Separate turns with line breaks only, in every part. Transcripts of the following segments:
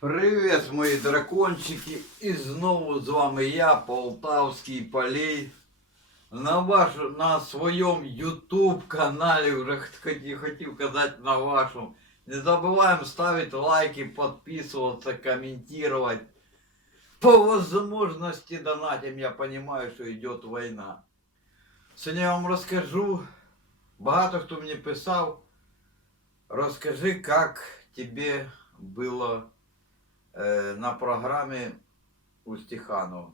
Привіт, мої дракончики! І знову з вами я, Полтавський Полей. На, ваш, на своєму YouTube каналі, вже хотів, хотів казати на вашому. Не забуваємо ставити лайки, підписуватися, комментировать. По возможности донатим, я понимаю, що йде війна. Сьогодні я вам розкажу, багато хто мені писав, розкажи, як тебе було э, на программе у Стеханова.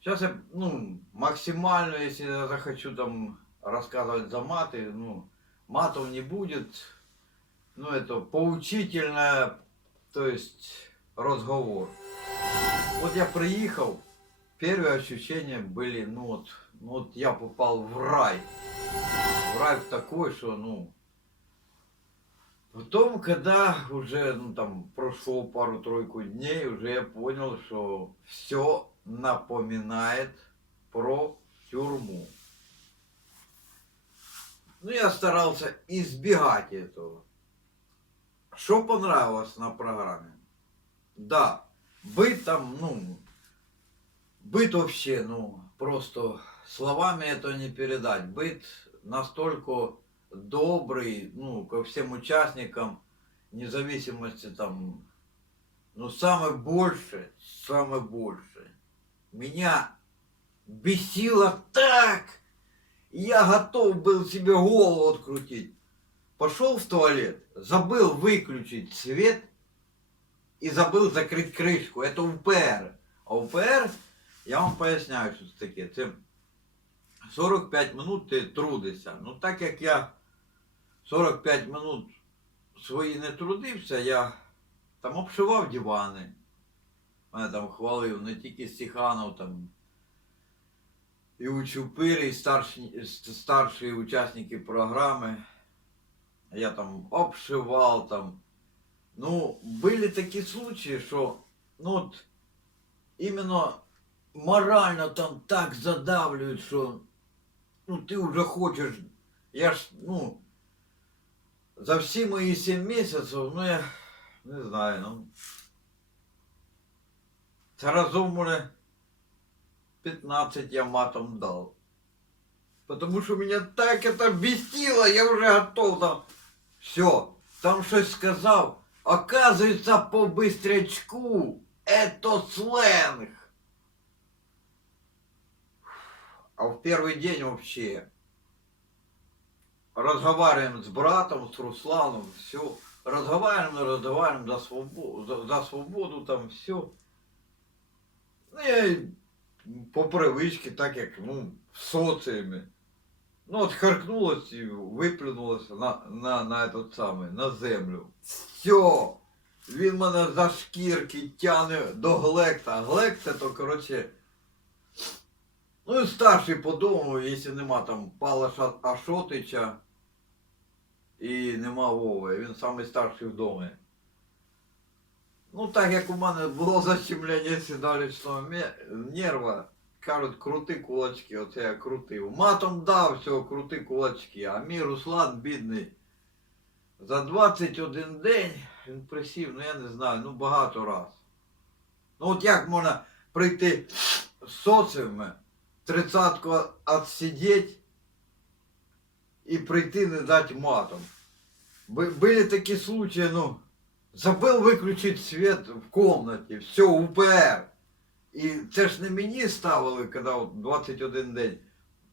Сейчас я, ну, максимально, если я захочу там рассказывать за маты, ну, матов не будет. Ну, это поучительное, то есть разговор. Вот я приехал, первые ощущения были, ну вот, ну вот я попал в рай. В рай в такой, что, ну, Потом, когда уже ну, там прошло пару-тройку дней, уже я понял, что все напоминает про тюрьму. Ну, я старался избегать этого. Что понравилось на программе? Да, быт там, ну, быт вообще, ну, просто словами это не передать. Быт настолько добрый, ну, ко всем участникам, вне зависимости там, ну, самое большее, самое большее, меня бесило так, я готов был себе голову открутить. Пошел в туалет, забыл выключить свет и забыл закрыть крышку. Это УПР. А УПР, я вам поясняю, що це таке. Це 45 минут ти трудишся. Ну так як я 45 минут свої не трудився, я там обшивав дивани. Мене там хвалив не тільки Стеханов, там і Учупири, і старші, старші учасники програми. Я там обшивав там. Ну, были такие случаи, что, ну вот, именно морально там так задавливают, что, ну, ты уже хочешь, я ж, ну, за всі мої 7 місяців, ну, я не знаю, ну, це разом, може, 15 я матом дал. Потому что меня так это бесило, я уже готов там, все, там щось сказав, оказывается, по быстрячку, это сленг. А в первый день вообще разговариваем с братом, с Русланом, все. Разговариваем, разговариваем за свободу, за, за свободу там все. Ну, я по привичці, так як ну, в соціумі. Ну, от харкнулось і виплюнулося на, на, на этот самий, на землю. Все! Він мене за шкірки тягне до Глекта. Глект це то, коротше. Ну і старший по дому, якщо нема там Пала Ашотича і нема Вови, він самий старший в домі. Ну так як у мене було защемлення сідалічного нерва, кажуть, крути кулачки, оце я крутив. Матом дав всього, крути кулачки, а мій Руслан бідний. За 21 день він присів, ну я не знаю, ну багато раз. Ну от як можна прийти з соціуми, тридцатку отсидеть і прийти не дати матом. Бы- Были такие случаи, ну, забыл выключить свет в комнаті, все, УПР. І це ж не мені ставили, коли от 21 день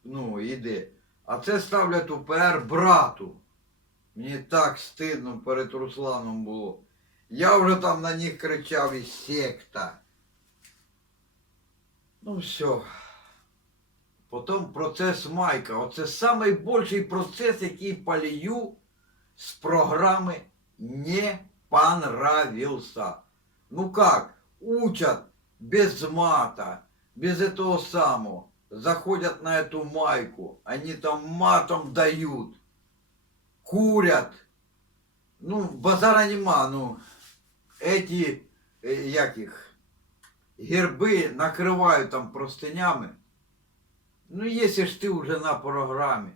ну, йде. А це ставлять УПР брату. Мені так стидно перед Русланом було. Я вже там на них кричав і секта. Ну все. Потім процес Майка. Оце найбільший процес, який полію з програми не понравился. Ну как, учат без мата, без этого самого. Заходят на эту майку, они там матом дают, курят. Ну, базара нема, ну, эти, э, як їх, герби накривають там простинями. Ну, если ж ти вже на програмі,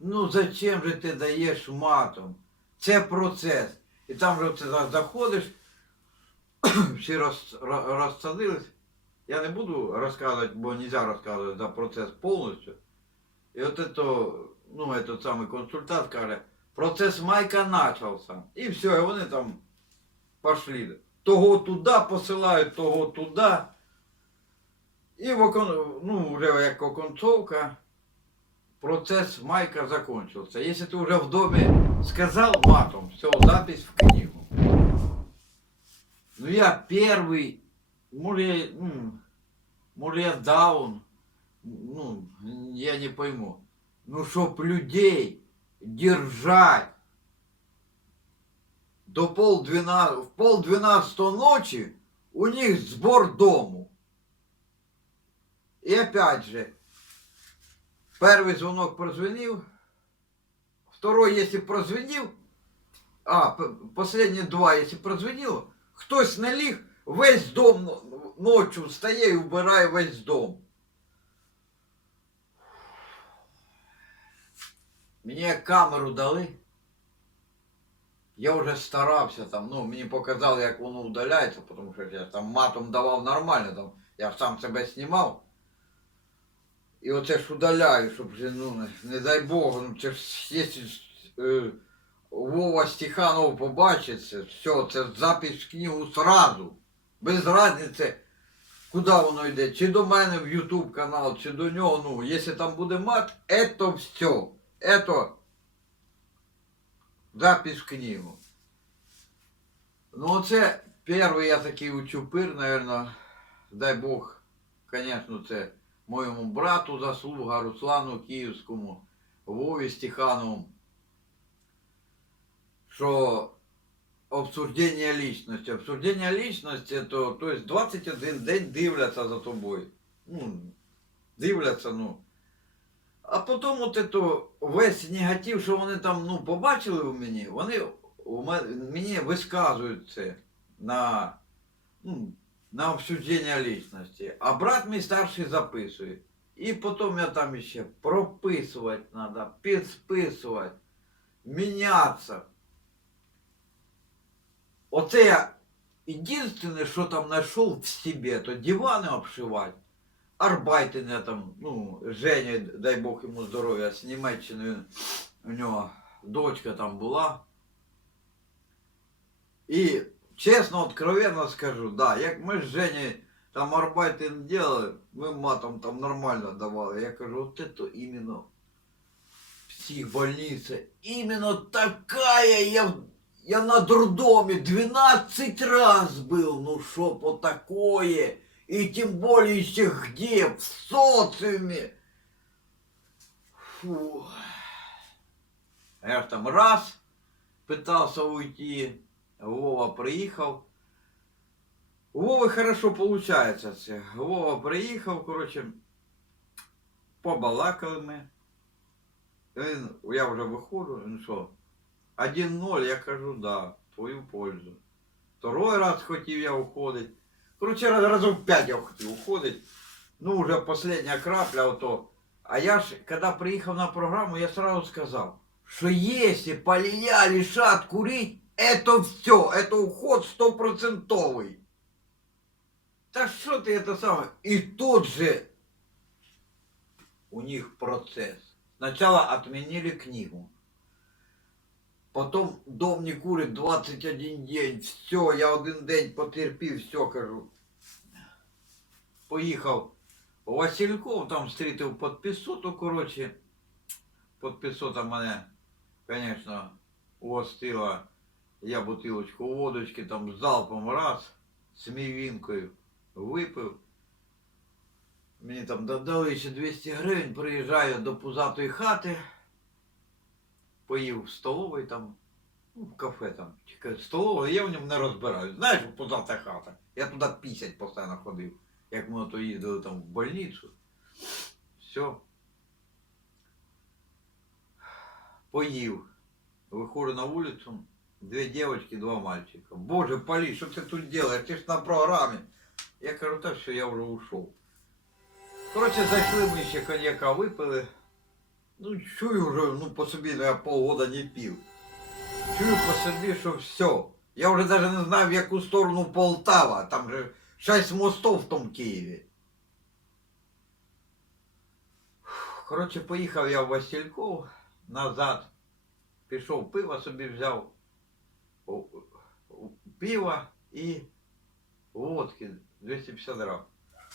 ну зачем же ти даєш матом? Це процес. І там же ти за- заходиш, всі роз, ро- розсадились. Я не буду розказувати, бо не можна розказувати за процес повністю. І от это, ну, этот самий консультант каже, процес майка почався. І все, і вони там пошли. Того туди посилають, того туди. І в окон... ну, вже як оконцовка, процес майка закончился. Если ты уже в доме сказал матом, все, запись в книгу. Ну я первый, может я, ну, может я даун, ну, я не пойму. Ну, чтоб людей держать до пол в пол двенадцатого ночи у них сбор дому. И опять же, первый звонок прозвенил, второй, если прозвенил, а, п- последние два, если прозвенило, хтось не ліг, весь дом н- ночью встає і вбирає весь дом. Мені як камеру дали. Я вже старався там, ну, мені показали, як воно удаляється, тому що я там матом давав нормально, там, я сам себе знімав. І оце ж удаляю, щоб ну, не, дай Бог, ну це ж якщо е, Вова Стеханов побачить це, все, це запись книгу сразу. Без разниці, куди воно йде, чи до мене в YouTube канал, чи до нього, ну, якщо там буде мат, это все. Это запись в книгу. Ну, оце перший я такий учупир, наверное, дай Бог, конечно, це моєму брату заслуга, Руслану Київському, Вові Стеханову, що обсуждення личності. Обсуждення личності, то, то есть 21 день дивляться за тобою. Ну, дивляться, ну. А потім от это, весь негатив, що вони там ну, побачили у мені, вони мене, мені висказують це на, ну, на обсуждення личності. А брат мій старший записує. І потім я там ще прописувати треба, підсписувати, мінятися. Оце я єдине, що там знайшов в себе, то дивани обшивати. Арбайтене там, ну, Женя, дай Бог йому здоров'я, з Німеччини він- у нього дочка там була. І чесно, откровенно скажу, да, як ми з Женей там арбайтен делали, ми матом там нормально давали. Я кажу, вот это именно психбольница, именно такая я, в- я на дурдоме 12 раз был, ну что по такое, и тем более еще где, в социуме. Фу. Я ж там раз пытался уйти, Вова приїхав. У Вови хорошо получается це. Вова приїхав, коротше, побалакали ми. Він, я вже виходжу, він що? 1-0, я кажу, да, твою пользу. Второй раз хотів я уходить. Короче, раз- разів 5 я хотів уходить. Ну, вже последня крапля, ото. А я ж, коли приїхав на програму, я сразу сказав, що якщо полія лишат курить, это все, это уход стопроцентовый. Та що ти это саме? І тут же у них процесс. Сначала отменили книгу. Потом дом не курит 21 день. Все, я один день потерпів, все кажу. Поїхав у Васильков, там зустрітив підписоту, коротше. Підписота мене, звісно, угостила. Я бутилочку водочки там залпом раз, з мівінкою випив. Мені там додали ще 200 гривень, приїжджаю до пузатої хати, поїв в столовій там, ну, в кафе там, столова, я в ньому не розбираюсь. Знаєш, пузата хата. Я туди пісять постійно ходив, як ми то їздили там в больницю. Все. Поїв. Виходжу на вулицю, две девочки, два мальчика. Боже, Поли, что ты тут делаешь? Ты ж на программе. Я кажу, так що я вже ушов. Коротше, зайшли ми ще коньяка випили. Ну, чую вже, ну по собі, ну я полгода не пив. Чую по собі, що все. Я вже навіть не знаю, в яку сторону Полтава. Там же шість мостов в тому Києві. Коротше, поїхав я в Васильков назад. Пішов пиво собі взяв. Пиво і водки 250 грам.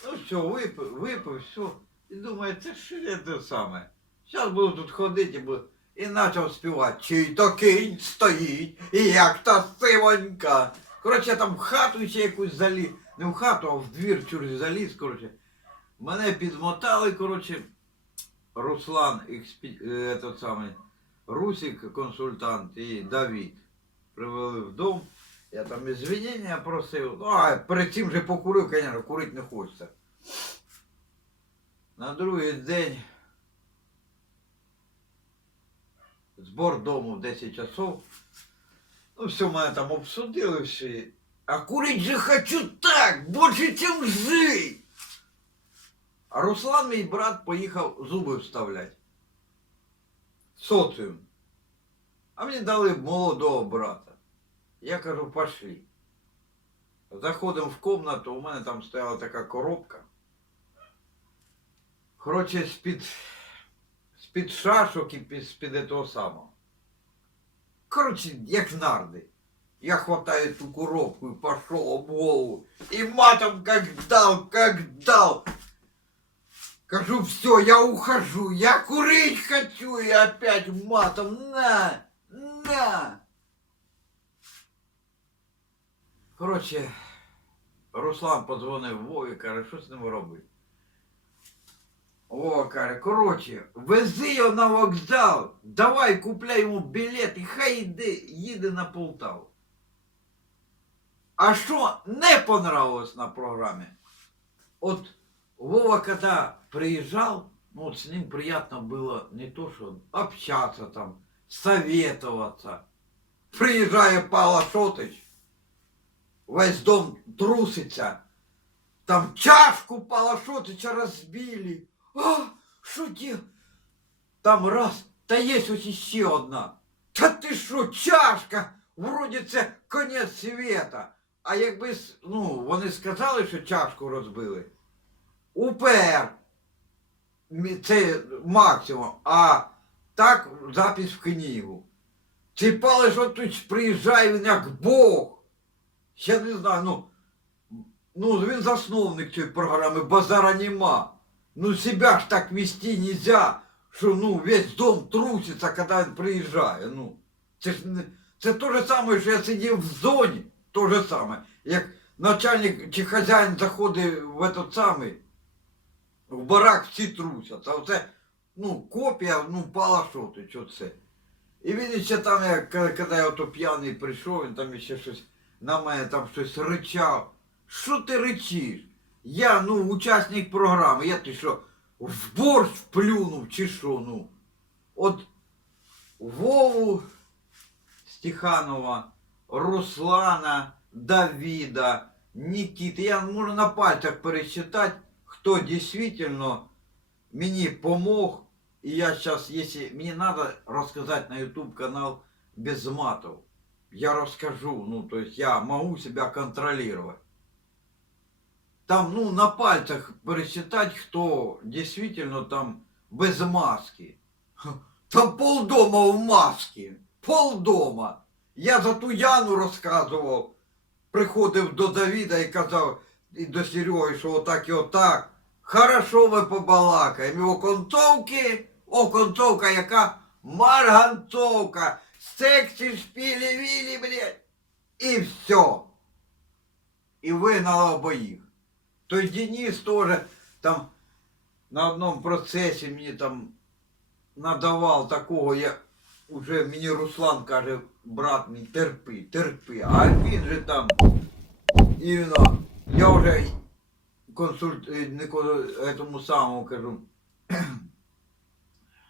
Ну все, випив, випив, все. І думаю, це ж це саме. Зараз буду тут ходити буду. І почав співати. Чий то кінь стоїть, і як та сивонька. Коротше, я там в хату ще якусь заліз. Не в хату, а в двір чурсь заліз, коротше. Мене підмотали, коротше, Руслан, експі... е, этот самий, Русик, консультант і Давід. Привели в дом. Я там извинения просив. Ну, а перед цим же покурив, звісно, курити не хочеться. На другий день збор дому в 10 часов. Ну, все, мене там обсудили всі. А курить же хочу так, більше, чим жить. А Руслан, мій брат, поїхав зуби вставляти. Соціум. А мені дали молодого брата. Я кажу, пошли. Заходимо в комнату, у мене там стояла така коробка. Коротше, з-під, з-під шашок і під, з-під того самого. Коротше, як нарди. Я хватаю ту коробку и пошел об голову. И матом как дал, как дал. Кажу, все, я ухожу, я курить хочу, и опять матом, на, на. Коротше, Руслан подзвонив Вові, каже, що з ним робити? О, каже, коротше, вези його на вокзал, давай купляй йому білет і хай йде, їде на Полтаву. А що не понравилось на програмі? От Вова, когда приезжал, ну вот с ним приятно было не то, что общаться там, советоваться. Приезжає Павла Шотич, весь дом труситься. Там чашку Павла Шотича разбили. А, що ті? Там раз, та є ось іще одна. Та ти що, чашка? Вроді це конець света. А якби, ну, вони сказали, що чашку розбили. УПР. Це максимум. А так запис в книгу. Цей палиш от тут приїжджає він як Бог. Я не знаю, ну, ну він засновник цієї програми, базара нема. Ну себя ж так вести нельзя, що ну весь дом труситься, коли він приїжджає. Ну, це ж не, це то же саме, що я сидів в зоні, то же саме. Як начальник чи хазяїн заходить в этот самий, в барак всі трусяться. Оце, ну, копія, ну, пала що ти, що це. І він ще там, як, коли я ото п'яний прийшов, він там ще щось на мене там щось ричав. Що ти ричиш? Я, ну, учасник програми, я ти що, в борщ вплюнув чи що, ну. От Вову Стеханова, Руслана, Давида, Никиты, я можу на пальцях пересчитать, хто дійсно мені помог. І я сейчас, если мне надо рассказать на YouTube канал без матов, я расскажу, ну, то есть я могу себя контролировать. Там, ну, на пальцах пересчитать, кто действительно там без маски. Ха, Там полдома в маске. Полдома. Я за ту Яну розказував. Приходив до Давіда і казав, і до Сереги, що отак і отак. Хорошо ми побалакаємо. І оконцовки, оконцовка яка? Марганцовка. Сексі шпілі вілі, блядь. І все. І вигнала обоїх. Той Денис теж там на одному процесі мені там надавав такого, я уже мені Руслан каже, брат мій, терпи, терпи. А він же там, іменно, я вже консульт, е, не этому самому кажу,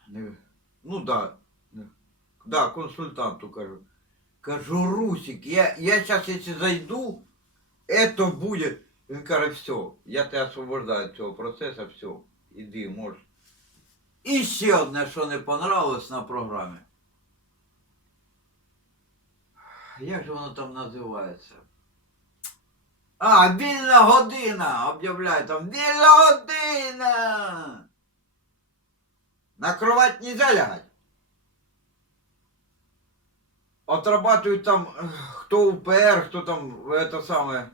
не- ну да, не- да, консультанту кажу. Кажу, Русик, я, я сейчас если зайду, это будет. Він каже, все, я тебе освобождаю від цього процесу, все, іди, можеш. І ще одне, що не понравилось на програмі. Як же воно там називається? А, вільна година! Об'являю там вільна година! На кровать нельзя лягать. Отрабатывают там кто УПР, кто там это самое.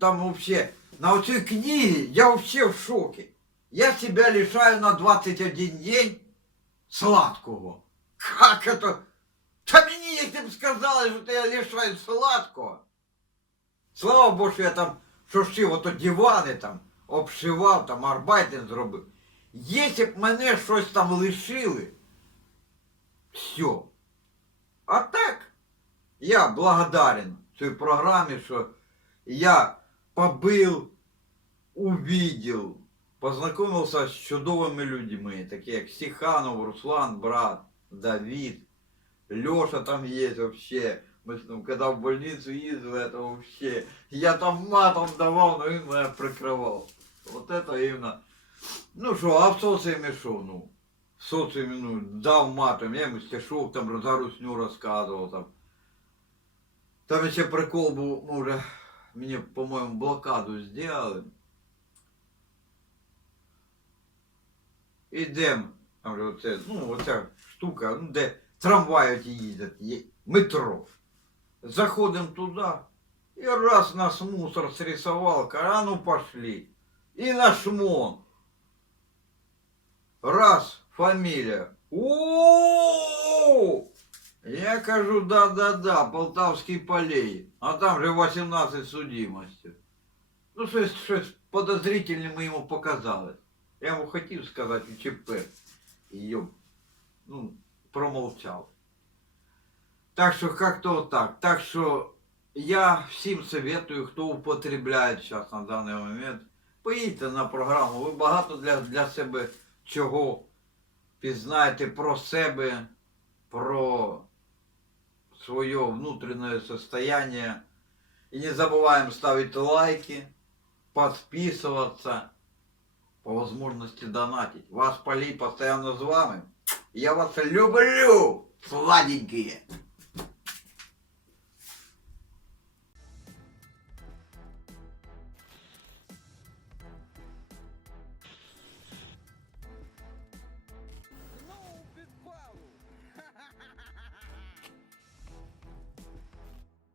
Там вообще. На вот этой книге я вообще в шоке. Я себя лишаю на 21 день сладкого. Как это? Та мені, як ти б сказала, що я лишаю сладкого. Слава Богу, що я там шошив ото дивани там, обшивав, там арбайтинг зробив. Якщо б мене щось там лишили, все. А так, я благодарен цій програмі, що я побив, увидел, познакомился с чудовыми людьми, такие как Стеханов, Руслан, брат, Давид, Леша там есть вообще. Мы с ним, когда в больницу ездили, это вообще... Я там матом давал, но он меня прикрывал. Вот это именно... Ну что, а в социуме что, ну? В социуме, ну, дав матом, я ему стишок там за русню рассказывал там. Там еще прикол был, мы уже, мне, по-моему, блокаду сделали. Ідем, там же оце, ну, оця штука, ну, де трамваї ті їздять, є, метро. Заходимо туди, і раз нас мусор срисував, каже, а ну пошли. І на шмон. Раз, фамілія. о Я кажу, да-да-да, Полтавський полей. А там же 18 судимостей. Ну, щось, щось подозрительне ми йому показали. Я йому хотів сказати ЧП. І ну, промовчав. Так що как-то вот так. Так що я всім советую, хто употребляє зараз на даний момент, поїдьте на програму. Ви багато для, для себе чого пізнаєте про себе, про своє внутреннее состояние. И не забываем ставить лайки, подписываться, по возможности донатить. Вас Полей постоянно с вами. Я вас люблю, сладенькие.